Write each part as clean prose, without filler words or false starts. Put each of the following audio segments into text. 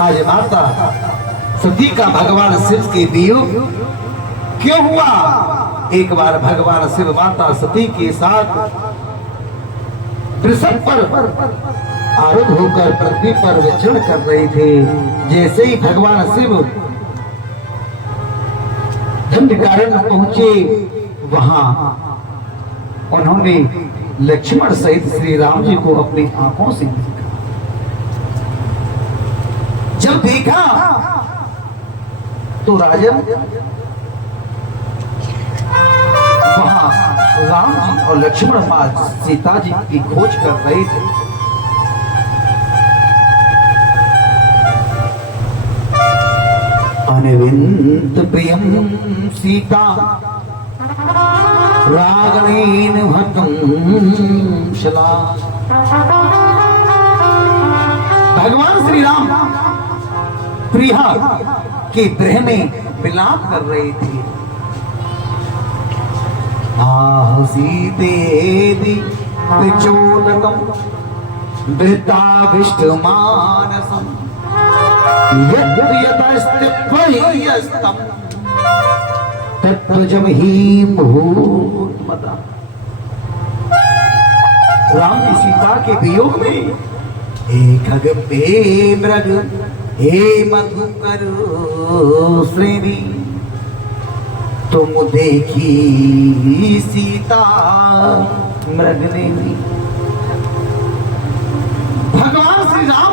आज माता सती का भगवान शिव के वियोग क्यों हुआ? एक बार भगवान शिव माता सती के साथ वृषभ पर आरूढ़ होकर पृथ्वी पर विचरण कर रहे थे। जैसे ही भगवान शिव दंडकारण्य पहुंचे, वहां उन्होंने लक्ष्मण सहित श्री राम जी को अपनी आंखों से देखा। जब देखा तो राजन वहां राम जी और लक्ष्मण मां सीता जी की खोज कर रहे थे। अनविंत प्रियम सीता रागणेन हतं शला। भगवान श्री राम प्रिया के गृह में विलाप कर रहे थे। आह सीतेदि विचोलकम वृताभिष्ट मानसम यद्यतस्तित्वयस्तम तत्त्वजम ही मुहूर्तमता। राम जी सीता के वियोग में हे खग पे मृग हे मधुकर श्रेणी तुम देखी सीता मृग ने। भगवान श्री राम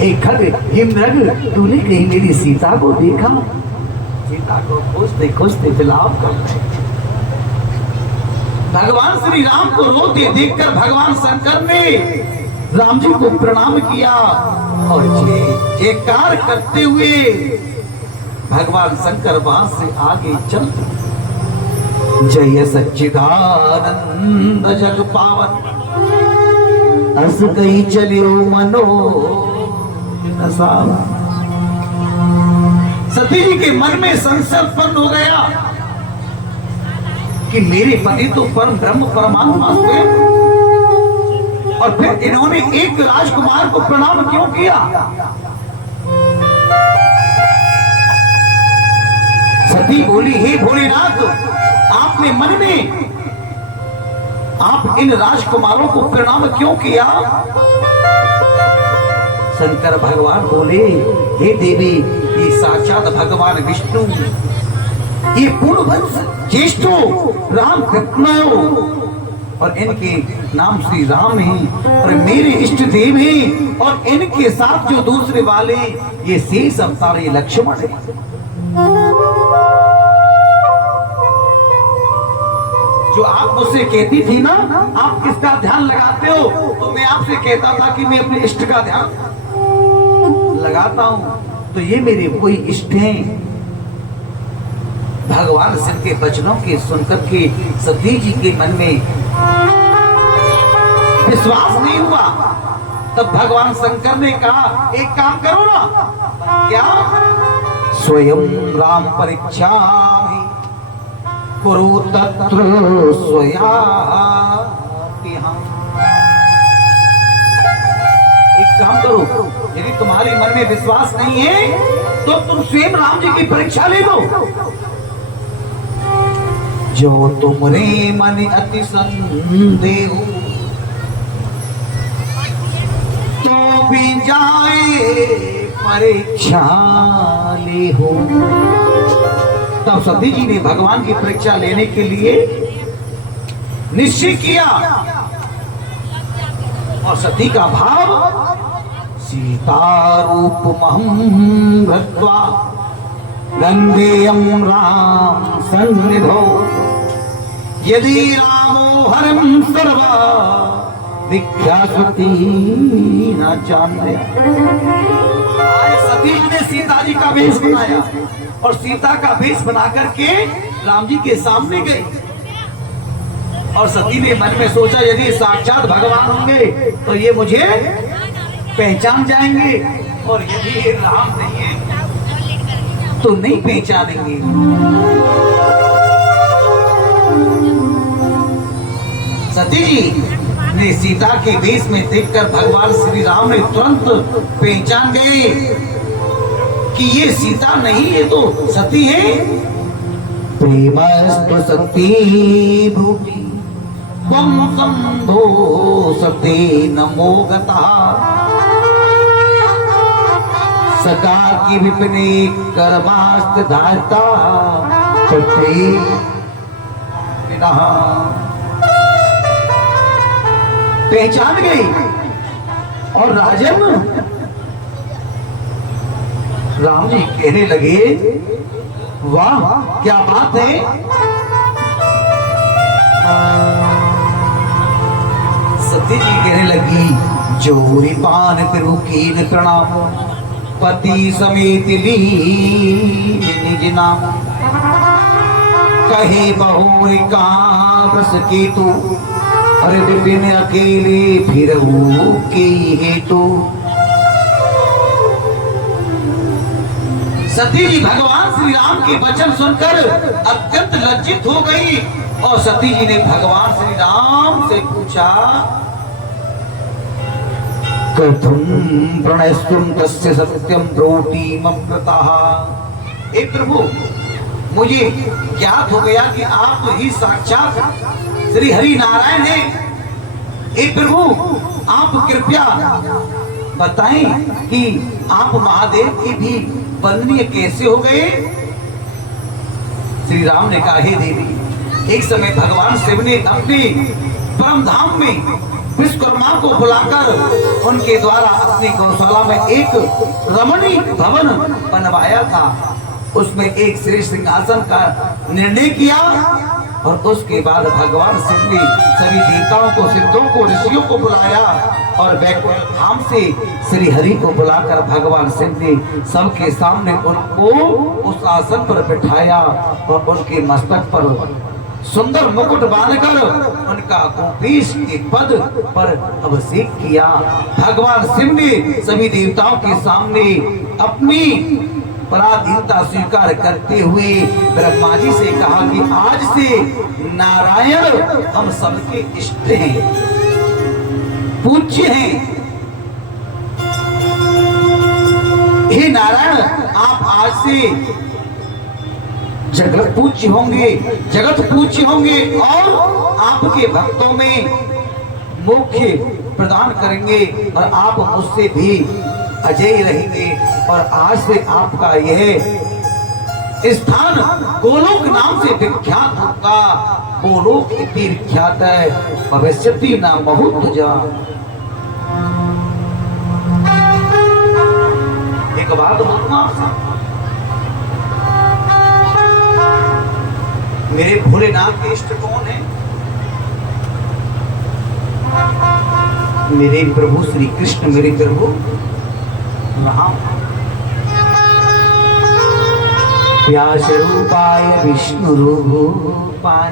एक खग हे मृग तूने कहीं मेरी सीता को देखा? सीता को खोजते खोजते विलाप कर रहे। भगवान श्री राम को रोते देखकर भगवान शंकर ने राम जी को प्रणाम किया और जयकार करते हुए भगवान शंकर वहां से आगे चल। जय सच्चिदानंद जग पावन अस कहीं चलियो मनो। सती जी के मन में संशय उत्पन्न हो गया कि मेरे पति तो परम ब्रह्म परमात्मा हुए और फिर इन्होंने एक राजकुमार को प्रणाम क्यों किया? सती बोली हे भोलेनाथ, आपने मन में आप इन राजकुमारों को प्रणाम क्यों किया? शंकर भगवान बोले हे देवी, ये साक्षात भगवान विष्णु, ये पूर्ण वंश ज्येष्ठो राम कृष्णयो और इनके नाम श्री राम हैं और मेरे इष्ट देव हैं और इनके साथ जो दूसरे वाले ये शेष अवतार ये लक्ष्मण है। जो आप मुझसे कहती थी ना आप किसका ध्यान लगाते हो, तो मैं आपसे कहता था कि मैं अपने इष्ट का ध्यान लगाता हूं, तो ये मेरे कोई इष्ट हैं। भगवान शिव के वचनों के सुनकर के सती जी के मन में विश्वास नहीं हुआ। तब भगवान शंकर ने कहा एक काम करो ना, क्या? स्वयं राम परीक्षा करो तत्र स्वया। एक काम करो, यदि तुम्हारे मन में विश्वास नहीं है तो तुम स्वयं राम जी की परीक्षा ले लो। जो तुमरे मन अति संदेह तो भी जाए परीक्षा ले हो। तब सती जी ने भगवान की परीक्षा लेने के लिए निश्चय किया और सती का भाव सीता रूपमहं धृत्वा गंगेयं राम सन्निधौ यदि रामो हरं सर्वा विख्याति न जानया। सती ने सीता जी का वेश बनाया और सीता का वेश बना करके राम जी के सामने गए और सती ने मन में सोचा यदि साक्षात भगवान होंगे तो ये मुझे पहचान जाएंगे और यदि ये राम नहीं है तो नहीं पहचानेंगे। सती जी अपने सीता के वेश में देखकर भगवान श्री राम ने तुरंत पहचान गए कि ये सीता नहीं, ये तो सती है। प्रेमस्तु सती भूति त्वं संधो सते नमो गतः सका की विपिने कर्मास्त धारता पते पहचान गई। और राजन राम जी कहने लगे, वाह क्या बात है। सती जी कहने लगी, जोरी पान तिरु कीन प्रणाम पति समेत ली निज नाम कहे बहु काव्रस केतु अरे विपिन अकेले फिरऊ के हेतु। सती जी भगवान श्री राम के वचन सुनकर अत्यंत लज्जित हो गई और सती जी ने भगवान श्री राम से पूछा, कथम प्रणयस्तुम तस्य सत्यम ब्रोटी ममृतः। हे प्रभु, मुझे ज्ञात हो गया कि आप ही साक्षात श्री हरि नारायण हैं। हे प्रभु, आप कृपया बताएं कि आप महादेव की भी वंदनीय कैसे हो गए। श्री राम ने कहा, हे देवी, एक समय भगवान शिव ने अपने परम धाम में विश्वकर्मा को बुलाकर उनके द्वारा अपनी गौशाला में एक रमणीय भवन बनवाया था। उसमें एक श्रेष्ठ सिंहासन का निर्णय किया और उसके बाद भगवान शिव ने सभी देवताओं को, सिद्धों को, ऋषियों को बुलाया और वैकुंठ धाम से श्री हरि को बुलाकर भगवान शिव ने सबके सामने उनको उस आसन पर बिठाया और उनके मस्तक पर सुंदर मुकुट बांधकर उनका गोपीश के पद पर अभिषेक किया। भगवान शिव ने सभी देवताओं के सामने अपनी पराधीनता स्वीकार करते हुए ब्रह्मा जी से कहा कि आज से नारायण हम सबके इष्ट हैं, पूज्य हैं। हे नारायण, आप आज से जगत पूज्य होंगे, जगत पूज्य होंगे और आपके भक्तों में मोक्ष प्रदान करेंगे और आप मुझसे भी अजय रहेंगे। और आज से आपका यह स्थान गोलोक नाम से विख्यात होगा। गोलोक इति विख्यात है भविष्यति न बहुत जा। एक बात बोलूं आपसे, मेरे भोलेनाथ के इष्ट कौन है? मेरे प्रभु श्री कृष्ण, मेरे प्रभु राम। व्यास रूपाय विष्णु रूपाय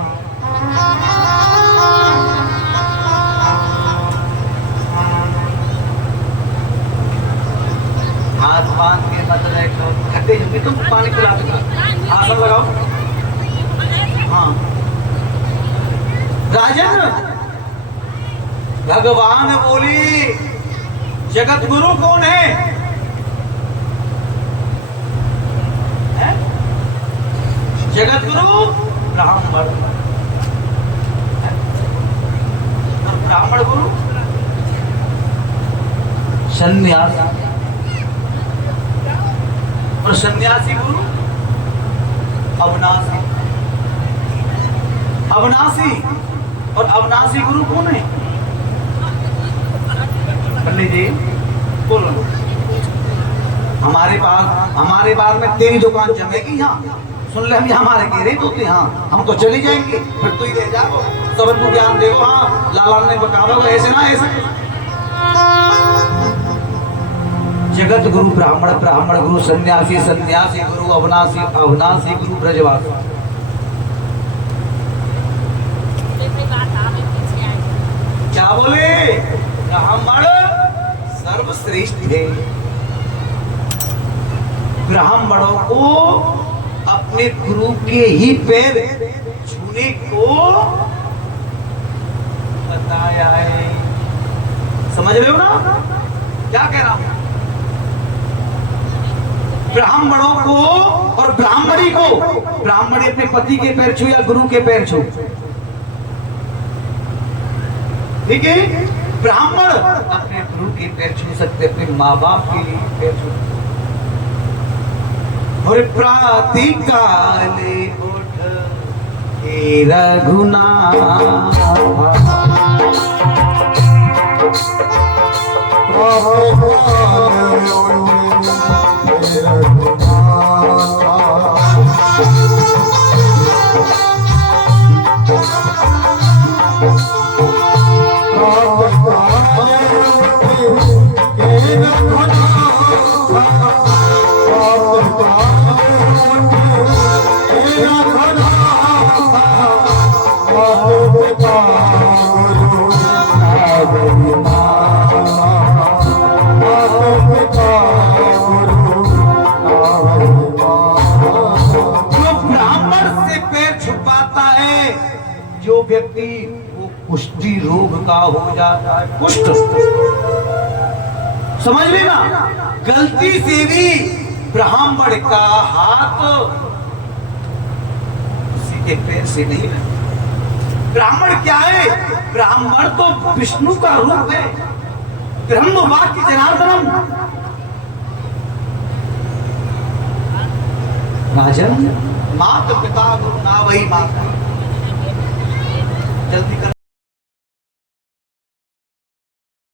हाथ बांध के मत बैठो, थके होंगे तुम, पानी पिला दूंगा, आसन लगाओ। हाँ राजन, भगवान बोली जगत गुरु कौन है? जगत गुरु ब्राह्मण, ब्राह्मण गुरु सन्यासी और सन्यासी गुरु अविनाशी। अविनाशी और अविनाशी गुरु कौन है? पंडित जी बोलो। हमारे बार में तेरी दुकान जमेगी। यहाँ सुन ले, हम हमारे घेरे तो थे, हाँ हम तो चले जाएंगे, फिर तू ही रह जाओ, सबको ज्ञान देखो। हाँ लाला ने बकावा, ऐसे ना ऐसे। जगत गुरु ब्राह्मण, ब्राह्मण गुरु सन्यासी, सन्यासी गुरु अविनाशी, अविनाशी गुरु ब्रजवासी। क्या बोले? ब्राह्मण सर्वश्रेष्ठ है। ब्राह्मणों को अपने गुरु के ही पैर छूने को बताया है। समझ रहे हो ना क्या कह रहा हूं? ब्राह्मणों को और ब्राह्मणी को, ब्राह्मणी अपने पति के पैर छू या गुरु के पैर छू, ठीक है? ब्राह्मण अपने गुरु के पैर छू सकते, अपने माँ बाप के लिए पैर छू सकते। और प्रातः काले उठ हे रघुनाथ, जो व्यक्ति वो कुष्ठी रोग का हो जाता है, कुष्ठ, समझ लेना, गलती से भी ब्राह्मण का हाथ उसी के पैर से नहीं लगता। ब्राह्मण क्या है? ब्राह्मण तो विष्णु का रूप है, ब्रह्म वाक्य जनार्दनम। राजन, माता पिता गुरु ना वही माता, जल्दी कर।